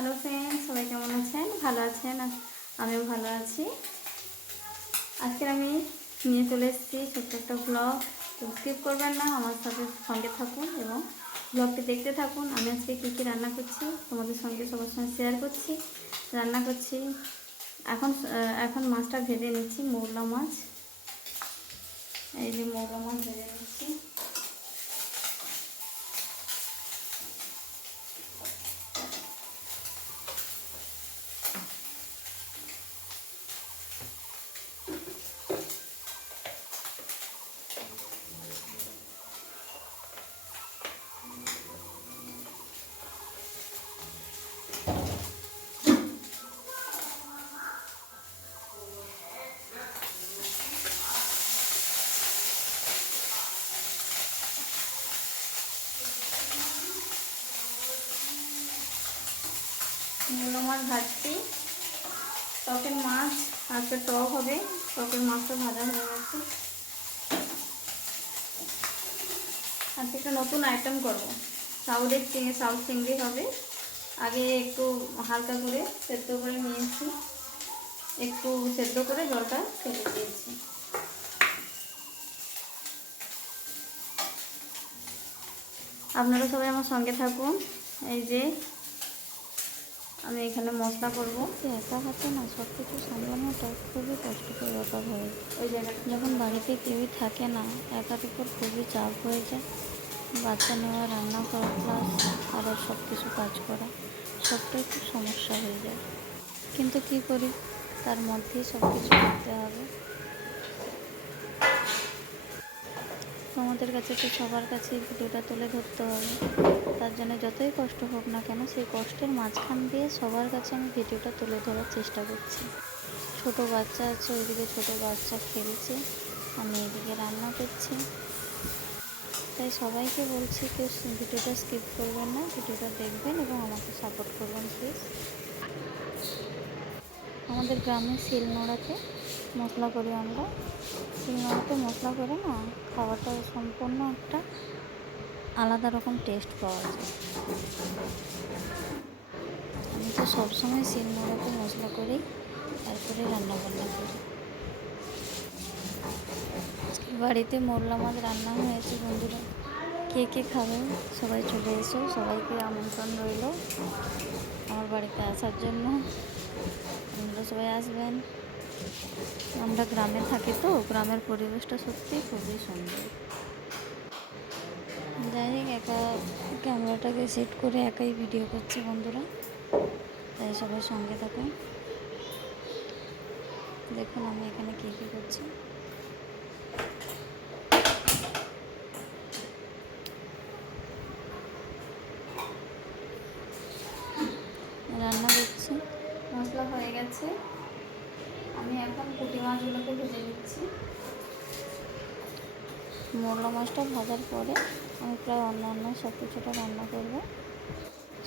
Hello friend সবাই কেমন আছেন? ভালো আছেন? আমিও ভালো আছি। আজকে আমি নিয়ে চলে এসেছি ছোট্ট একটা ব্লগ স্কিপ করবেন না, আমার সাথে, সঙ্গে থাকুন এবং ব্লগটি দেখতে থাকুন। আমি আজকে কী কী রান্না করছি, তোমাদের সঙ্গে সবার সঙ্গে শেয়ার করছি, রান্না করছি। এখন এখন মাছটা ভেজে নিচ্ছি, মৌলা মাছ। এই যে মৌলা মাছ ভেজে নিচ্ছি। মূলো মাছ ভাজছি। টকের মাছ, আজকে টক হবে, টকের মাছটা ভাজা হয়ে গেছে। আজকে একটা নতুন আইটেম করব। সাউথের চিংড়ি সাউথ চিংড়ি হবে। আগে একটু হালকা করে সেদ্ধ করে নিয়েছি। একটু সেদ্ধ করে জলটা ফেলে দিয়েছি। আপনারা সবাই আমার সঙ্গে থাকুন। এই যে আমি এখানে মশলা করব। একা হাতে না সব কিছু সামলানোটা খুবই কষ্টকর ব্যাপার হয়। ওই জায়গাটা। যখন বাড়িতে কেউই থাকে না একার উপর খুবই চাপ হয়ে যায়। বাচ্চা নেওয়া রান্না করা প্লাস আবার সব কিছু কাজ করা সবটাই খুব সমস্যা হয়ে যায়। কিন্তু কি করি? তার মধ্যেই সব কিছু করতে হবে। তোমাদের কাছে তো সবার কাছে ভিডিওটা তুলে ধরতে হবে। তার জন্য যতই কষ্ট হোক না কেন, সেই কষ্টের মাঝখান দিয়ে সবার কাছে আমি ভিডিওটা তুলে ধরার চেষ্টা করছি। ছোট বাচ্চা আছে, ওইদিকে ছোট বাচ্চা খেলছে, আমি এদিকে রান্না করছি। তাই সবাইকে বলছি কেউ ভিডিওটা স্কিপ করবেন না, ভিডিওটা দেখবেন এবং আমাকে সাপোর্ট করবেন প্লিজ আমাদের গ্রামে শিলনোড়াতে মশলা করি আমরা। শিলনোড়াতে মশলা করে না খাওয়াটা সম্পূর্ণ একটা আলাদা রকম টেস্ট পাওয়া যায়। আমি তো সবসময় শিলনোড়াতে মশলা করেই তারপরে রান্না বান্না করি। বাড়িতে মোরলা মাছ রান্না হয়েছে বন্ধুরা। কে কে খাবেন সবাই চলে এসো, সবাইকে আমন্ত্রণ রইল আমার বাড়িতে আসার জন্য। আপনারা সবাই আসবেন। আমরা গ্রামে থাকি তো, গ্রামের পরিবেশটা সত্যি খুবই সুন্দর। যাই হোক, একা ক্যামেরাটাকে সেট করে একাই ভিডিও করছি বন্ধুরা। তাই সবাই সঙ্গে থাকুন দেখুন আমি এখানে কী কী করছি রান্না করছি মশলা হয়ে গেছে। আমি এখন পুঁটি মাছগুলোকে ভেজে নিচ্ছি। মোরলা মাছটা ভাজার পরে আমি প্রায় অন্য অন্য সব কিছুটা রান্না করব।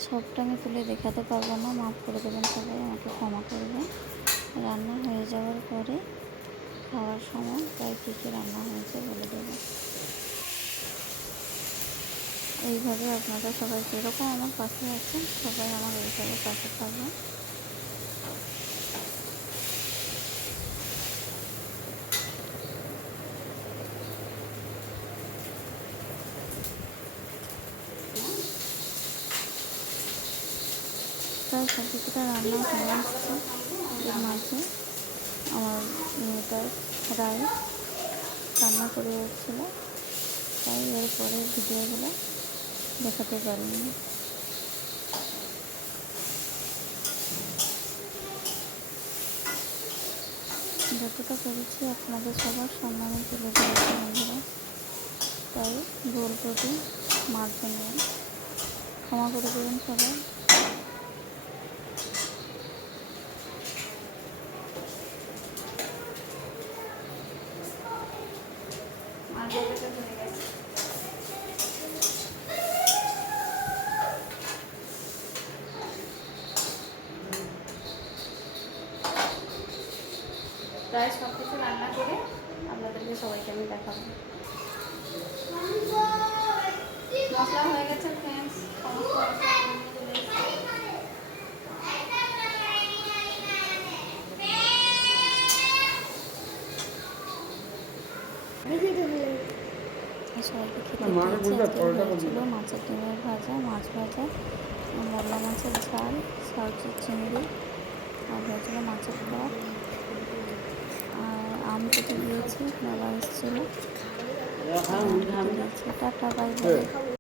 সবটা আমি তুলে দেখাতে পারব না, মাফ করে দেবেন সবাই, আমাকে ক্ষমা করবেন রান্না হয়ে যাওয়ার পরে খাওয়ার সময় প্রায় কী কী রান্না হয়েছে বলে দেবো। এইভাবে আপনারা সবাই যেরকম আমার পাশে আছেন, সবাই আমার এইভাবে পাশে থাকবেন। প্রায় সব কিছুটা রান্না হয়ে আসছে এর মাঝে। আমার মেয়েটার রায় রান্না করে যাচ্ছিল তাই এর পরের ভিডিওগুলো দেখাতে পারিনি। যতটা করেছি আপনাদের সবার সম্মানে তুলে ধরেছি বন্ধুরা। তাই মার্জন নিয়ে ক্ষমা করে দেবেন সবাই আর বড়টা হয়ে গেছে প্রায় সব কিছু রান্না করে আপনাদেরকে সবাইকে আমি দেখাবো। মশলা হয়ে গেছে ফ্রেন্ডস সমস্ত মশলা নিয়ে চলে এসেছি। আর সবাইকে খেতে হয়েছিল মাছের ডিমের ভাজা মাছ ভাজা মরলা মাছের ঝাল সাউচের চিংড়ি আর হয়েছিল মাছের ভাত আর আম কেটে দিয়েছি বাবা এসেছিল। দিয়েছি টাটা বাই বাই।